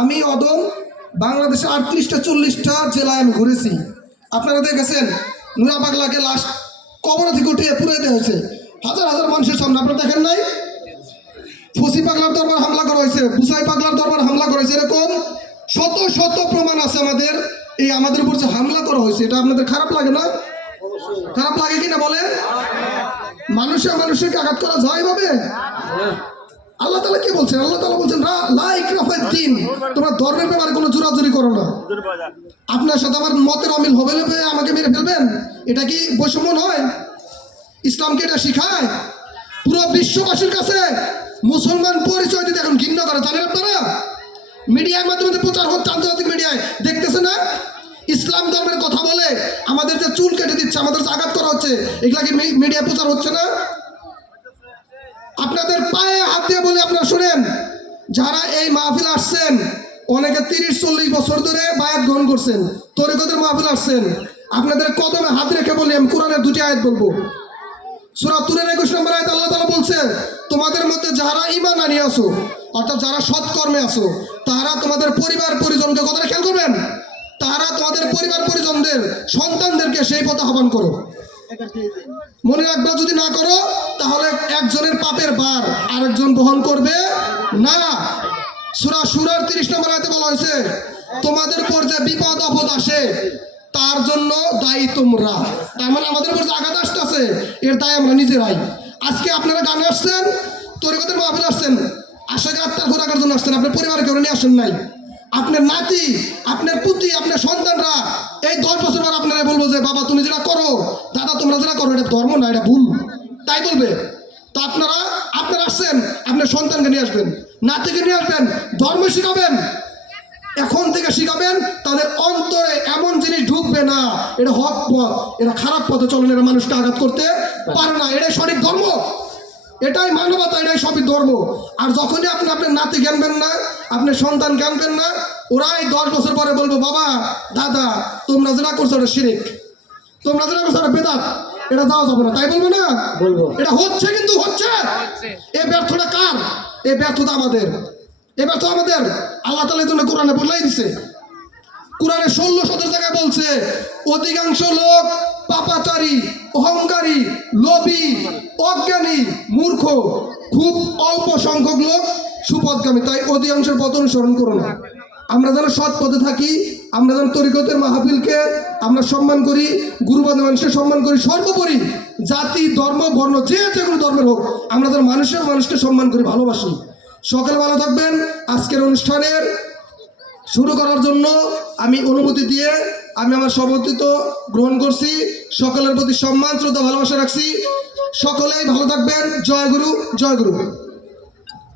আমি অদম বাংলাদেশে 38টা 40টা জেলায় আমি ঘুরেছি। আপনারা দেখেছেন নুরা পাগলাকে লাশ কবর থেকে উঠিয়ে পুড়ে দেওয়া হয়েছে হাজার হাজার মানুষের সামনে। আপনারা দেখেন নাই? ফসি পাগলার দরবার হামলা করা হয়েছে, বুসাই পাগলার দরবার হামলা করা হয়েছে। এরকম শত শত প্রমাণ আছে আমাদের। এই আমাদের উপর যে হামলা করা হয়েছে, এটা আপনাদের খারাপ লাগে না? খারাপ লাগে কিনা বলেন? মানুষকে আঘাত করা যায় ভাবে? আল্লাহ তাআলা কি বলছেন? আল্লাহ তাআলা বলছেন লা ইকরাহা ফিদ-দীন, তোমরা ধর্মের ব্যাপারে কোনো জোরাজুরি করো না। আপনার সাথে আমার মতের অমিল হবে আমাকে মেরে ফেলবেন, এটা কি বৈষম্য নয়? ইসলামকে এটা শিখায়? পুরো বিশ্ববাসীর কাছে মুসলমান পরিচয় দিতে এখন ঘৃণা করে, জানেন আপনারা? মিডিয়ার মাধ্যমে প্রচার হচ্ছে, আন্তর্জাতিক মিডিয়ায় দেখতেছে না? ইসলাম ধর্মের কথা বলে আমাদের যে চুল কেটে দিচ্ছে, আমাদের আঘাত করা হচ্ছে, এগুলা কি মিডিয়ায় প্রচার হচ্ছে না? আপনাদের পায়ে হাত দিয়ে বলে আপনারা শুনেন, যারা এই মাহফিল আসছেন অনেকে 30-40 বছর ধরে বায়াত গ্রহণ করছেন, তরিকতের মাহফিল আসছেন, আপনাদের কদমে হাত রেখে বলি আমি কোরআনের 2টি আয়াত বলবো। সূরা তুরের 21 নম্বর আয়াত আল্লাহ তাআলা বলছে, তোমাদের মধ্যে যারা ঈমান আনিয়ে আসো, অর্থাৎ যারা সৎকর্মে আসো, তারা তোমাদের পরিবার পরিজনকে, কথাটা খেয়াল করবেন, তারা তোমাদের পরিবার পরিজনদের সন্তানদেরকে সেই পথে আহ্বান করো। মনে রাখবা, যদি না করো তাহলে একজনের পাপের ভার আরেকজন বহন করবে না। সূরা শুরার 30 নম্বর আয়াতে বলা হয়েছে, তোমাদের উপর যে বিপদ আপদ আসে তার জন্য দায়ী তোমরা। তার মানে আমাদের উপর যে আঘাত আসতেছে এর দায় আমরা নিজেরাই। আজকে আপনারা গানে আসছেন, তরিকতের মাহফিল আসছেন, আশাকে আত্মার খোরাকের জন্য আসছেন, আপনার পরিবারকে কেউ নিয়ে আসেন নাই। আপনার নাতি, আপনার পুতি, আপনার সন্তানরা এই 10 বছর পর আপনারা বলবো যে বাবা তুমি যেটা করো, দাদা তোমরা যেটা করো এটা ধর্ম না, এটা ভুল, তাই বলবে। তো আপনারা আসছেন, আপনার সন্তানকে নিয়ে আসবেন, নাতিকে নিয়ে আসবেন, ধর্ম শিখাবেন। এখন থেকে শিখাবেন, তাদের অন্তরে এমন জিনিস ঢুকবে না এটা হক পথ, এটা খারাপ পথে চলেন, এরা মানুষকে আঘাত করতে পারে না, এটাই সঠিক ধর্ম, এটাই মানবতা, এটাই সঠিক ধর্ম। আর যখনই আপনি আপনার নাতি জ্ঞানবেন না, আপনার সন্তান জ্ঞানবেন না, ওরাই 10 বছর পরে বলবো বাবা দাদা তোমরা যেটা করছো এটা শিরক, তোমরা যেটা করছো এটা বেদাত, এটা যাওয়া যাবে না, তাই বলবো না? এটা হচ্ছে, কিন্তু হচ্ছে। এই ব্যর্থতা কার? এই ব্যর্থতা আমাদের, এই ব্যর্থতা আমাদের। আল্লাহ তাআলা এর জন্য কোরআনে বলেই দিছে, কোরআনে 16-17 জায়গায় বলছে, অধিকাংশ লোক পাপাচারী, অহংকারী, লোভী, অজ্ঞানী, মূর্খ, খুব অল্প সংখ্যক লোক সুপথগামী, তাই অধিকাংশের পথ অনুসরণ করো না। আমরা যেন সৎ পথে থাকি, আমরা যেন তরিকতের মাহফিলকে আমরা সম্মান করি, গুরুবাদী মানুষকে সম্মান করি, সর্বোপরি জাতি ধর্ম বর্ণ যে কোনো ধর্মের হোক আমরা যেন মানুষকে সম্মান করি, ভালোবাসি। সকালে ভালো থাকবেন। আজকের অনুষ্ঠানের শুরু করার জন্য আমি অনুমতি দিয়ে আমি আমার সভাপতিত্ব গ্রহণ করছি। সকলের প্রতি সম্মান শ্রদ্ধা ভালোবাসা রাখছি। সকলেই ভালো থাকবেন। জয় গুরু, জয় গুরু।